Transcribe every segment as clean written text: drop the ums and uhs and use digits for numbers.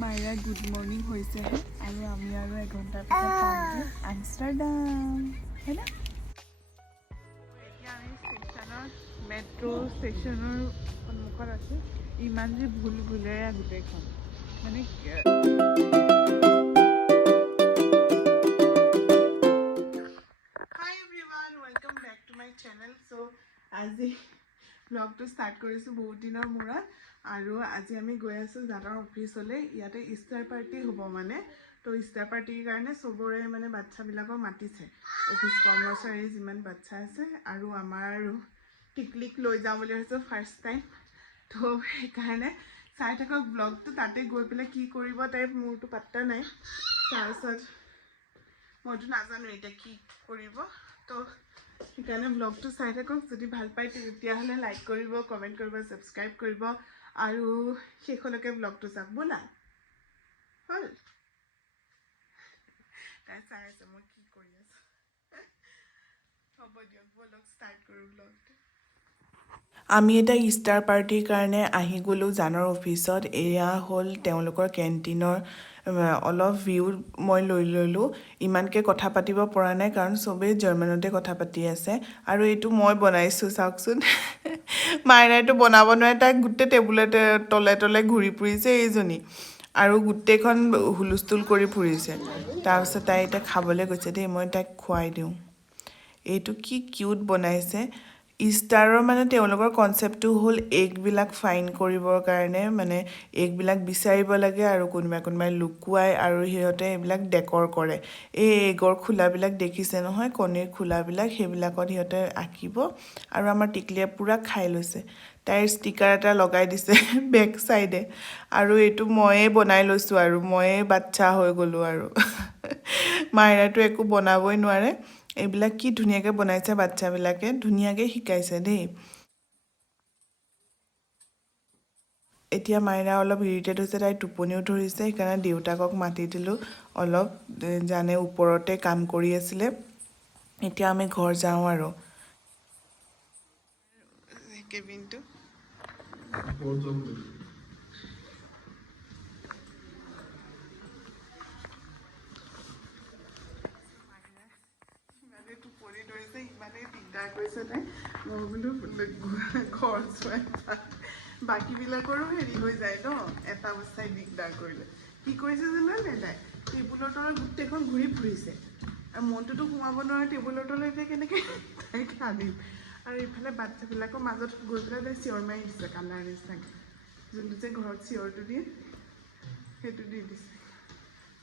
মাইৰা good morning হৈছেহে আৰু আমি আৰু এঘণ্টাৰ পিছত পামগৈ আমষ্টাৰডাম হয়নে এতিয়া আমি ষ্টেচনৰ মেট্ৰ' ষ্টেচনৰ সন্মুখত আছোঁ ইমান যে ভুল ভুলেৰে গোটেইখন মানে hi everyone welcome back to my channel চ' আজি ব্লগটো ষ্টাৰ্ট কৰিছোঁ বহুত দিনৰ মূৰত আৰু আজি আমি গৈ আছোঁ দাদাৰ অফিচলৈ ইয়াতে ইষ্টাৰ পাৰ্টি হ'ব মানে তো ইষ্টাৰ পাৰ্টিৰ কাৰণে চবৰে মানে বাচ্ছাবিলাকক মাতিছে অফিচ কৰ্মচাৰী যিমান বাচ্ছা আছে আৰু আমাৰ টিকলিক লৈ যাওঁ বুলি ভাবিছোঁ ফাৰ্ষ্ট টাইম তো সেইকাৰণে চাই থাকক ব্লগটো তাতে গৈ পেলাই কি কৰিব তাই মোৰতো পাত্তা নাই তাৰপিছত মইতো নাজানো এতিয়া কি কৰিব তো সেইকাৰণে ব্লগটো চাই থাকক যদি ভাল পায় তেতিয়াহ'লে লাইক কৰিব কমেণ্ট কৰিব ছাবস্ক্ৰাইব কৰিব আৰু শেষলৈকে ব্লগটো চাওক ব'লা হ'ল তাই চাই আছে মই কি কৰি আছোঁ হ'ব দিয়ক ব'লক ষ্টাৰ্ট কৰোঁ ব্লগটো আমি এটা ইষ্টাৰ পাৰ্টিৰ কাৰণে আহি গ'লোঁ জানৰ অফিচত এয়া হ'ল তেওঁলোকৰ কেণ্টিনৰ অলপ ভিউ মই লৈ ল'লোঁ ইমানকৈ কথা পাতিব পৰা নাই কাৰণ চবেই জাৰ্মানতে কথা পাতি আছে আৰু এইটো মই বনাইছোঁ চাওকচোন মাইনাইটো বনাব নোৱাৰে তাইক গোটেই টেবুলতে তলে তলে ঘূৰি ফুৰিছে এইজনী আৰু গোটেইখন হুলস্থুল কৰি ফুৰিছে তাৰপিছত তাই এতিয়া খাবলৈ গৈছে দেই মই তাইক খুৱাই দিওঁ এইটো কি কিউট বনাইছে ইষ্টাৰৰ মানে তেওঁলোকৰ কনচেপ্টটো হ'ল এগবিলাক ফাইন কৰিবৰ কাৰণে মানে এগবিলাক বিচাৰিব লাগে আৰু কোনোবাই লুকুৱাই আৰু সিহঁতে এইবিলাক ডেকৰ কৰে এই এগৰ খোলাবিলাক দেখিছে নহয় কণীৰ খোলাবিলাক সেইবিলাকত সিহঁতে আঁকিব আৰু আমাৰ টিকলিয়ে পূৰা খাই লৈছে তাইৰ ষ্টিকাৰ এটা লগাই দিছে বেক চাইডে আৰু এইটো ময়ে বনাই লৈছোঁ আৰু ময়ে বাচ্চা হৈ গ'লোঁ আৰু মাইৰাটো একো বনাবই নোৱাৰে এইবিলাক কি ধুনীয়াকৈ বনাইছে বাচ্চাবিলাকে ধুনীয়াকৈ শিকাইছে দেই এতিয়া মাইনা অলপ ইৰিটেট হৈছে তাই টোপনিও ধৰিছে সেইকাৰণে দেউতাকক মাতি দিলোঁ অলপ জানে ওপৰতে কাম কৰি আছিলে এতিয়া আমি ঘৰ যাওঁ আৰু কেবিনটো ইমানেই টোপনি ধৰিছে ইমানেই দিগদাৰ কৰিছে তাই মই বোলো ঘৰ চোৱাই বাকীবিলাকৰো হেৰি হৈ যায় ন এটা বস্তাই দিগদাৰ কৰিলে কি কৰিছে জানানে তাই টেবুলৰ তলত গোটেইখন ঘূৰি ফুৰিছে আৰু মনটোতো সোমাব নোৱাৰে টেবুলৰ তলত এতিয়া কেনেকৈ তাইক আনিম আৰু ইফালে বাচ্ছাবিলাকৰ মাজত গৈ পেলাই তাই চিঞৰ মাৰি দিছে কান্দাৰ নিচিনাকৈ যোনটো যে ঘৰত চিঞৰটো দিয়ে সেইটো দি দিছে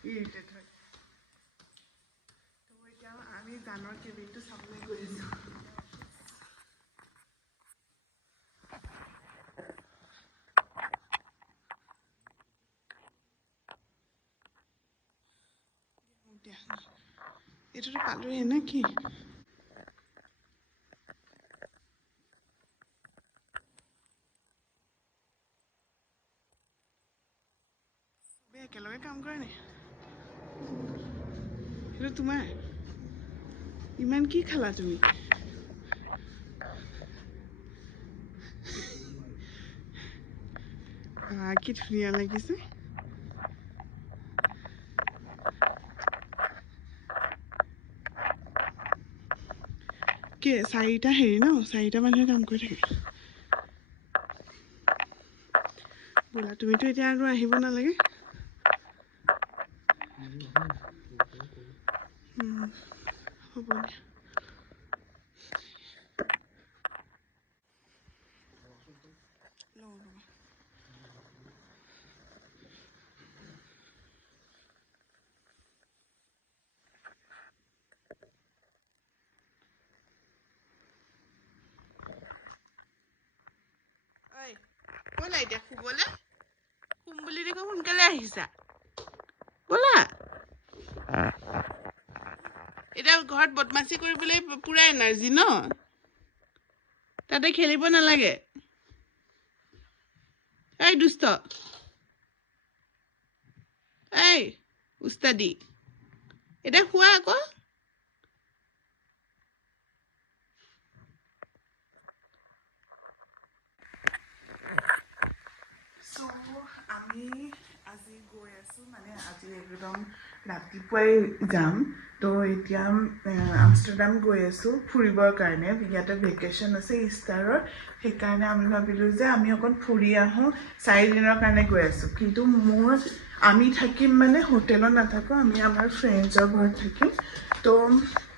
ইৰিটেট হয় তো এতিয়া আমি জানৰ কেবিনটো চাবলৈ গৈ আছোঁ এইটোতো পালোহে নে কি চবেই একেলগে কাম কৰে নে সেইটো তোমাৰ ইমান কি খালা তুমি কি ধুনীয়া লাগিছে কি চাৰিটা হেৰি ন চাৰিটা মানুহে কাম কৰি থাকে ব'লা তুমিতো এতিয়া আৰু আহিব নালাগে হ'ব দিয়া ঐ ব'লা এতিয়া শুবলৈ শুম বুলি দেখোন সোনকালে আহিছা ব'লা এতিয়া ঘৰত বদমাচি কৰিবলৈ পূৰা এনাৰ্জি ন তাতে খেলিব নালাগে এই দুষ্ট এই উস্তাদি এতিয়া শুৱা আকৌ So আমি আজি গৈ আছোঁ মানে আজি একদম ৰাতিপুৱাই যাম তো এতিয়া আমষ্টাৰডাম গৈ আছোঁ ফুৰিবৰ কাৰণে ইয়াতে ভেকেশ্যন আছে ইষ্টাৰৰ সেইকাৰণে আমি ভাবিলোঁ যে আমি অকণ ফুৰি আহোঁ 4 দিনৰ কাৰণে গৈ আছোঁ কিন্তু আমি থাকিম মানে হোটেলত নাথাকোঁ আমি আমাৰ ফ্ৰেণ্ডছৰ ঘৰত থাকিম তো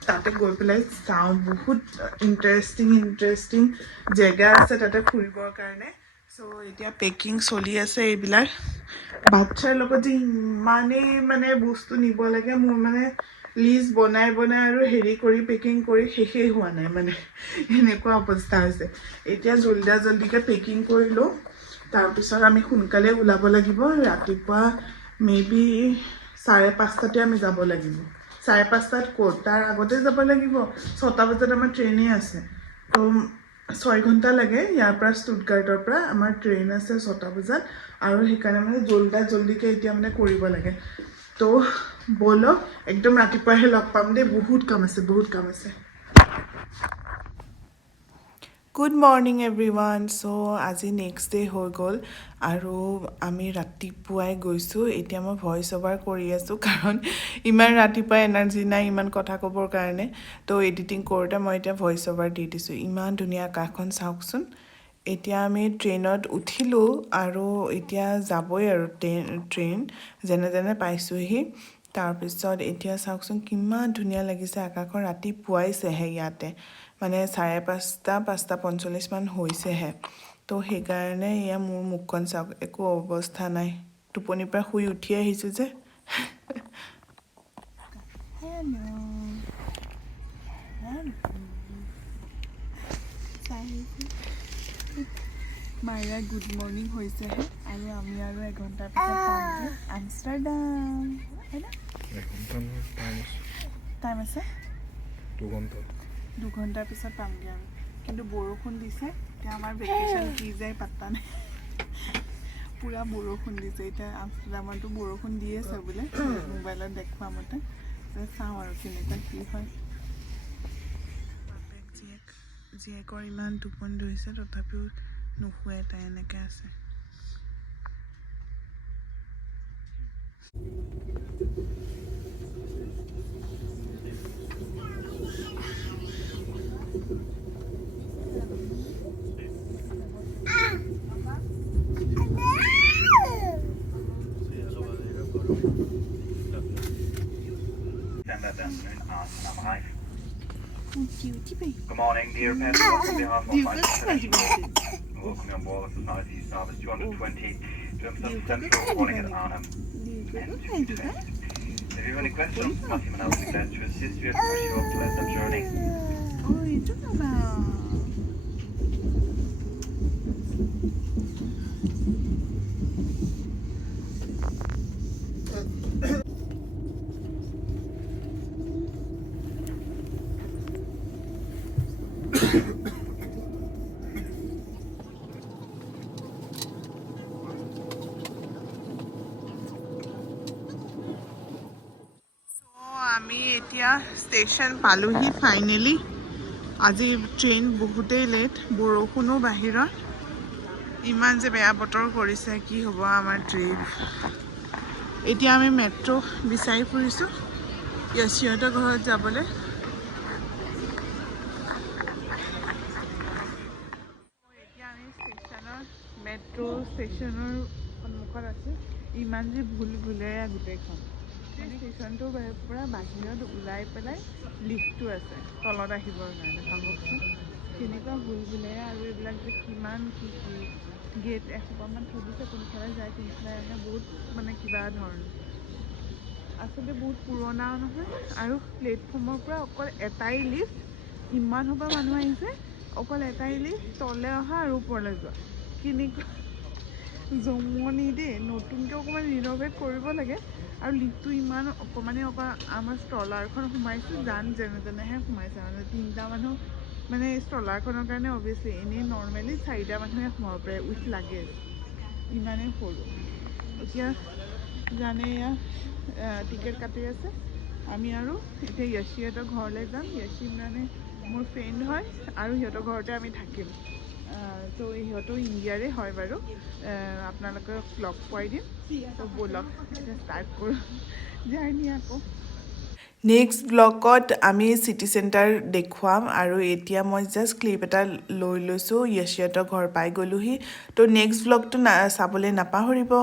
তাতে গৈ পেলাই চাওঁ বহুত ইণ্টাৰেষ্টিং জেগা আছে তাতে ফুৰিবৰ কাৰণে চ' এতিয়া পেকিং চলি আছে এইবিলাক বাচ্ছাৰ লগত যে ইমানেই মানে বস্তু নিব লাগে মোৰ মানে লিষ্ট বনাই আৰু হেৰি কৰি পেকিং কৰি শেষেই হোৱা নাই মানে এনেকুৱা অৱস্থা হৈছে এতিয়া জল্দিকৈ পেকিং কৰি লওঁ তাৰপিছত আমি সোনকালে ওলাব লাগিব ৰাতিপুৱা মেবি 5:30 আমি যাব লাগিব 5:30 ক'ত তাৰ আগতে যাব লাগিব 6টা বজাত আমাৰ ট্ৰেইনেই আছে তো 6 ঘণ্টা লাগে ইয়াৰ পৰা ষ্টুটগাৰ্টৰ পৰা আমাৰ ট্ৰেইন আছে 6টা বজাত আৰু সেইকাৰণে মানে জল্দিকৈ এতিয়া মানে কৰিব লাগে তো ব'লক একদম ৰাতিপুৱাহে লগ পাম দেই বহুত কাম আছে গুড মৰ্ণিং এভৰিৱান চ' আজি নেক্সট ডে' হৈ গ'ল আৰু আমি ৰাতিপুৱাই গৈছোঁ এতিয়া মই ভইচ অভাৰ কৰি আছোঁ কাৰণ ইমান ৰাতিপুৱাই এনাৰ্জি নাই ইমান কথা ক'বৰ কাৰণে তো এডিটিং কৰোঁতে মই এতিয়া ভইচ অভাৰ দি দিছোঁ ইমান ধুনীয়া আকাশখন চাওকচোন এতিয়া আমি ট্ৰেইনত উঠিলোঁ আৰু এতিয়া যাবই আৰু ট্ৰেইন যেনে পাইছোঁহি তাৰপিছত এতিয়া চাওকচোন কিমান ধুনীয়া লাগিছে আকাশখন ৰাতিপুৱাইছেহে ইয়াতে মানে 5:45 হৈছেহে তো সেইকাৰণে এয়া মোৰ মুখখন চাওক একো অৱস্থা নাই টোপনিৰ পৰা শুই উঠি আহিছোঁ যে মাইৰা গুড মৰ্ণিং হৈছেহে আৰু আমি আৰু এঘণ্টাৰ পিছত পামগৈ আমষ্টাৰডাম হয়নে টাইম আছে 2 ঘণ্টাৰ পিছত পামগৈ আৰু কিন্তু বৰষুণ দিছে এতিয়া আমাৰ ভেকেশ্যন কি যায় পাত্তা নাই পূৰা বৰষুণ দিছে এতিয়া আমষ্টাৰডামতো বৰষুণ দি আছে বোলে মোবাইলত দেখুওৱা মতে চাওঁ আৰু কেনেকুৱা কি হয় জীয়েকৰ ইমান টোপনি ধৰিছে তথাপিও নুশুৱে তাই এনেকৈ আছে Good morning, dear passengers. On behalf of my welcome on board Society Service 220 to Amsterdam Central, calling at Arnhem and to Utrecht. If you have any questions, my team and I will be glad to assist you and wish you a pleasant journey. আমি এতিয়া station পালোহি finally আজি train বহুতেই late বৰষুণো বাহিৰত ইমান যে বেয়া বতৰ কৰিছে কি হ'ব আমাৰ ট্ৰেইন এতিয়া আমি মেট্ৰ' বিচাৰি ফুৰিছোঁ য়শিহঁতৰ ঘৰত যাবলৈ এতিয়া আমি মেট্ৰ' ষ্টেচনৰ সন্মুখত আছোঁ ইমান যে ভুলেয়া গোটেইখন ষ্টেচনটোৰ পৰা বাহিৰত ওলাই পেলাই লিফ্টটো আছে তলত আহিবৰ কাৰণে ভাবকচোন কেনেকুৱা ভুলেয়া আৰু এইবিলাক যে কিমান কি গেট এসোপামান থৈ দিছে কোনফালে যায় কোনফালে আহে বহুত মানে কিবা ধৰণৰ আচলতে বহুত পুৰণাও নহয় আৰু প্লেটফৰ্মৰ পৰা অকল এটাই লিফ্ট ইমান সোপা মানুহ আহিছে অকল এটাই লিফ্ট তললৈ অহা আৰু ওপৰলৈ যোৱা কেনেকুৱা জমনি দেই নতুনকৈ অকণমান ৰিন'ভেট কৰিব লাগে আৰু লিফ্টটো ইমান অকণমানে আমাৰ ষ্ট্ৰলাৰখন সোমাইছোঁ যেনেহে সোমাইছে মানে 3টা মানুহ মানে ষ্ট্ৰলাৰখনৰ কাৰণে অভিয়াছলি এনেই নৰ্মেলি 4টা মানুহে সোমাব পাৰে উইথ লাগেজ ইমানেই সৰু এতিয়া এয়া টিকেট কাটি আছে আমি আৰু এতিয়া য়শিহঁতৰ ঘৰলৈ যাম য়শি মানে মোৰ ফ্ৰেণ্ড হয় আৰু সিহঁতৰ ঘৰতে আমি থাকিম তো সিহঁতো ইণ্ডিয়াৰে হয় বাৰু আপোনালোকক লগ পোৱাই দিম তো ব'লক এতিয়া ষ্টাৰ্ট কৰোঁ জাৰ্ণি আকৌ নেক্সট ব্লগত আমি চিটি চেণ্টাৰ দেখুৱাম আৰু এতিয়া মই জাষ্ট ক্লিপ এটা লৈ লৈছোঁ য়েছিহঁতৰ ঘৰ পাই গ'লোহি তো নেক্সট ব্লগটো চাবলৈ নাপাহৰিব